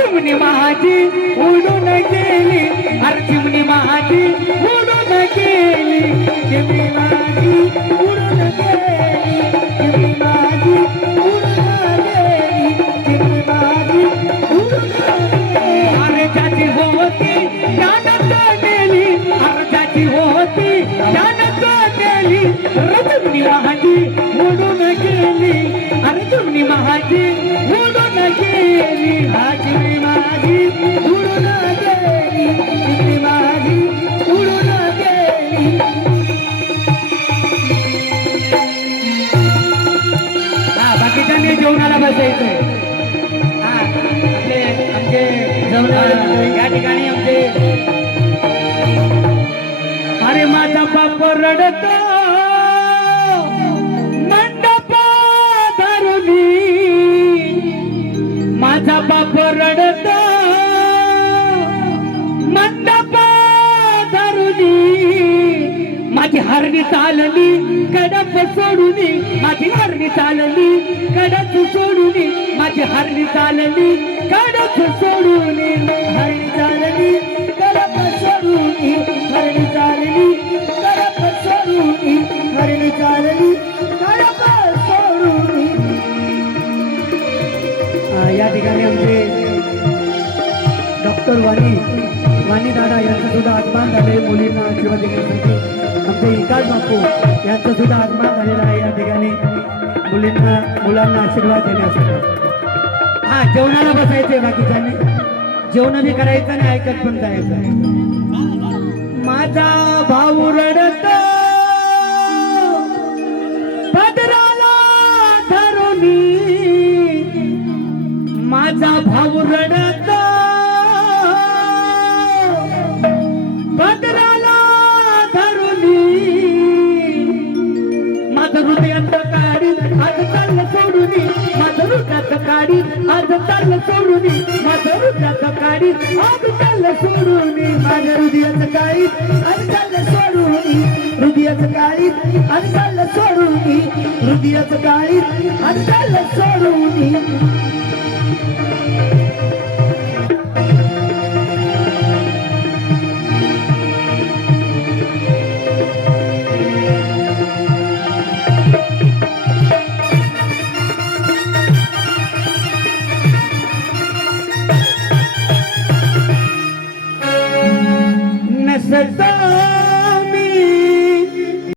चिमणी माझी उडून गेली, अरे चिमणी माझी उडून गेली, चिमणी माझी उडून गेली, चिमणी माझी उडून गेली, चिमणी माझी उडून गेली. अरे ज्याची होती त्यानंच गेली, अरे ज्याची होती त्यानंच गेली, अरे चिमणी माझी उडून गेली, अरे चिमणी माझी उडून गेली, हा चिमणी माझी उडून गेली, चिमणी माझी उडून गेली. हा बाकीच्यांनी जेवणाला बसायचंय. हा आपले आमचे या ठिकाणी आमचे अरे माझा बाप रडतो मंडप धरुनी, माझा बाप रडतो मंडप धरुनी, माझी हरणी चालली कडप सोडूनी, माझी हरणी चालली कडप सोडूनी, माझी हरणी चालली कडप सोडूनी, हरणी चालली कडप सोडूनी, हरणी चालली कडप सोडूनी, हरणी चालली कडप सोडूनी. या ठिकाणी आमचे डॉक्टर वाणी दादा यांचं सुद्धा आगमन झाले मुलींना आशीर्वाद देण्यासाठी. आमचे विकास बापू यांचं सुद्धा आगमन झालेलं आहे या ठिकाणी मुलांना आशीर्वाद देण्यासाठी. हा जेवणाला बसायचंय, बाकीच्यांनी जेवण बी करायचं आणि ऐकत पण जायचं. माझा भाऊ रडतो पदराला धरुनी, माझा भाऊ रडतो पदराला धरुनी, माझं हृदयात काढी आज चाललं सोडूनी, माझं हृदयात काढी आज चाललं सोडूनी, माझं हृदयात काढी आज चाललं सोडूनी, माझ्या हृदयाचं काळी आज चाललं सोडूनी, हृदयाचं काळी आज चाललं सोडूनी, हृदयाचं काळी आज चाललं सोडूनी,